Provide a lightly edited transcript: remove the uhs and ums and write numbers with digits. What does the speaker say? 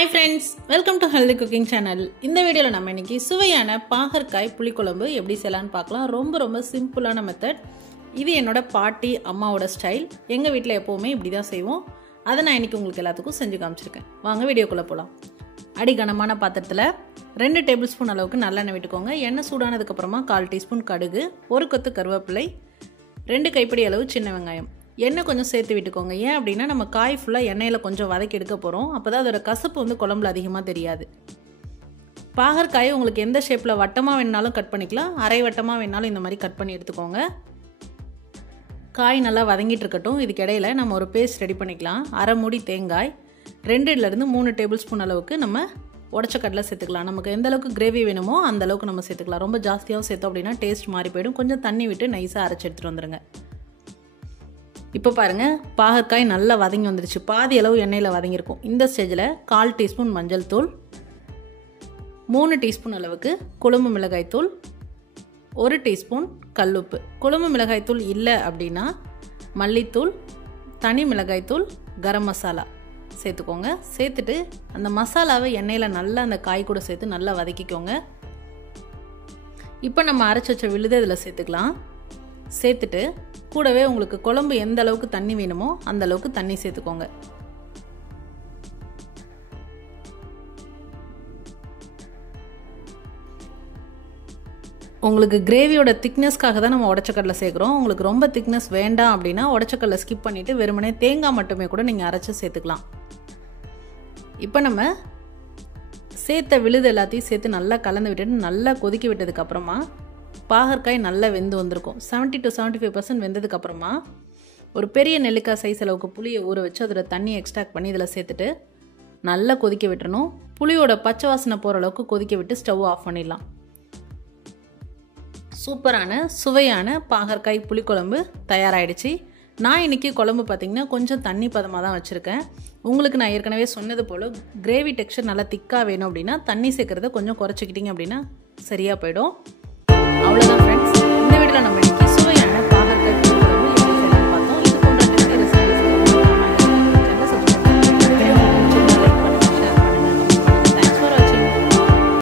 Hi friends, welcome to Healthy Cooking Channel. இந்த வீடியோல நம்ம இன்னைக்கு சுவையான பாகற்காய் புளிக்குழம்பு எப்படி செய்யலாம்னு பார்க்கலாம். ரொம்ப சிம்பிளான மெத்தட். இது என்னோட பாட்டி அம்மாவோட ஸ்டைல். எங்க வீட்ல எப்பவுமே இப்படி தான் செய்வோம். அதை நான் இன்னைக்கு உங்களுக்கு எல்லாத்துக்கும் செஞ்சு காமிச்சிருக்கேன். வாங்க வீடியோக்குள்ள போலாம். அடி கனமான பாத்திரத்துல 2 டேபிள் ஸ்பூன் அளவுக்கு நல்லெண்ணெய் விட்டுக்கோங்க. எண்ணெய் சூடானதுக்கு அப்புறமா 1/4 டீஸ்பூன் கடுகு, 1 கொத்து கருவேப்பிலை, 2 கைப்பிடி அளவு சின்ன வெங்காயம். எண்ணெய் கொஞ்சம் சேர்த்து விட்டுக்கோங்க. ஏன் அப்படின்னா நம்ம காய் ஃபுல்லாக எண்ணெயில் கொஞ்சம் வதக்கி எடுக்க போகிறோம். அப்போ தான் அதோட கசப்பு வந்து குழம்புல அதிகமாக தெரியாது. பாகற்காய் உங்களுக்கு எந்த ஷேப்பில் வட்டமாக வேணாலும் கட் பண்ணிக்கலாம், அரை வட்டமாக வேணாலும் இந்த மாதிரி கட் பண்ணி எடுத்துக்கோங்க. காய் நல்லா வதங்கிட்டு இருக்கட்டும். இதுக்கு இடையில நம்ம ஒரு பேஸ்ட் ரெடி பண்ணிக்கலாம். அரை மூடி தேங்காய், 2லேருந்து 3 டேபிள் ஸ்பூன் அளவுக்கு நம்ம உடச்ச கடலை சேர்த்துக்கலாம். நமக்கு எந்த அளவுக்கு கிரேவி வேணுமோ அந்த அளவுக்கு நம்ம சேர்த்துக்கலாம். ரொம்ப ஜாஸ்தியாகவும் சேர்த்தோம் அப்படின்னா டேஸ்ட் மாறி போயிடும். கொஞ்சம் தண்ணி விட்டு நைஸாக அரைச்சி எடுத்துகிட்டு வந்துடுங்க. இப்போ பாருங்கள், பாகற்காய் நல்லா வதங்கி வந்துடுச்சு. பாதி அளவு எண்ணெயில் வதங்கியிருக்கும். இந்த ஸ்டேஜில் 1/4 டீஸ்பூன் மஞ்சள் தூள், 3 டீஸ்பூன் அளவுக்கு குழம்பு மிளகாய் தூள், 1 டீஸ்பூன் கல்லுப்பு. குழம்பு மிளகாய் தூள் இல்லை அப்படின்னா மல்லித்தூள், தனி மிளகாய் தூள், கரம் மசாலா சேர்த்துக்கோங்க. சேர்த்துட்டு அந்த மசாலாவை எண்ணெயில் நல்லா அந்த காய் கூட சேர்த்து நல்லா வதக்கிக்கோங்க. இப்போ நம்ம அரைச்சி வச்ச விழுதை இதில் சேர்த்துக்கலாம். சேர்த்துட்டு கூடவே உங்களுக்கு குழம்பு எந்த அளவுக்கு தண்ணி வேணுமோ அந்த அளவுக்கு தண்ணி சேர்த்துக்கோங்க. உங்களுக்கு கிரேவியோட திக்னஸ்க்காக தான் நம்ம உடச்சக்கடலை சேர்க்குறோம். உங்களுக்கு ரொம்ப திக்னஸ் வேண்டாம் அப்படின்னா உடச்சக்கடலை ஸ்கிப் பண்ணிவிட்டு வெறுமனே தேங்காய் மட்டுமே கூட நீங்கள் அரைச்சி சேர்த்துக்கலாம். இப்போ நம்ம சேர்த்த விழுது எல்லாத்தையும் சேர்த்து நல்லா கலந்து விட்டுட்டு நல்லா கொதிக்க விட்டதுக்கப்புறமா பாகற்காய் நல்லா வெந்து வந்திருக்கும். 70 to 75% வெந்ததுக்கப்புறமா ஒரு பெரிய நெல்லிக்காய் சைஸ் அளவுக்கு புளியை ஊற வச்சு அதில் தண்ணி எக்ஸ்ட்ராக்ட் பண்ணி இதில் சேர்த்துட்டு நல்லா கொதிக்க விட்டுறணும். புளியோட பச்சை வாசனை போகிற அளவுக்கு கொதிக்க விட்டு ஸ்டவ் ஆஃப் பண்ணிடலாம். சூப்பரான சுவையான பாகற்காய் புளிக்குழம்பு தயாராகிடுச்சு. நான் இன்றைக்கி குழம்பு பார்த்திங்கன்னா கொஞ்சம் தண்ணி பதமாக தான் வச்சுருக்கேன். உங்களுக்கு நான் ஏற்கனவே சொன்னது போல் கிரேவி டெக்ஸ்சர் நல்லா திக்காக வேணும் அப்படின்னா தண்ணி சேர்க்குறத கொஞ்சம் குறைச்சிக்கிட்டிங்க அப்படின்னா சரியாக போயிடும். அவ்வளோதான் ஃப்ரெண்ட்ஸ், இந்த வீடியோவில் நம்ம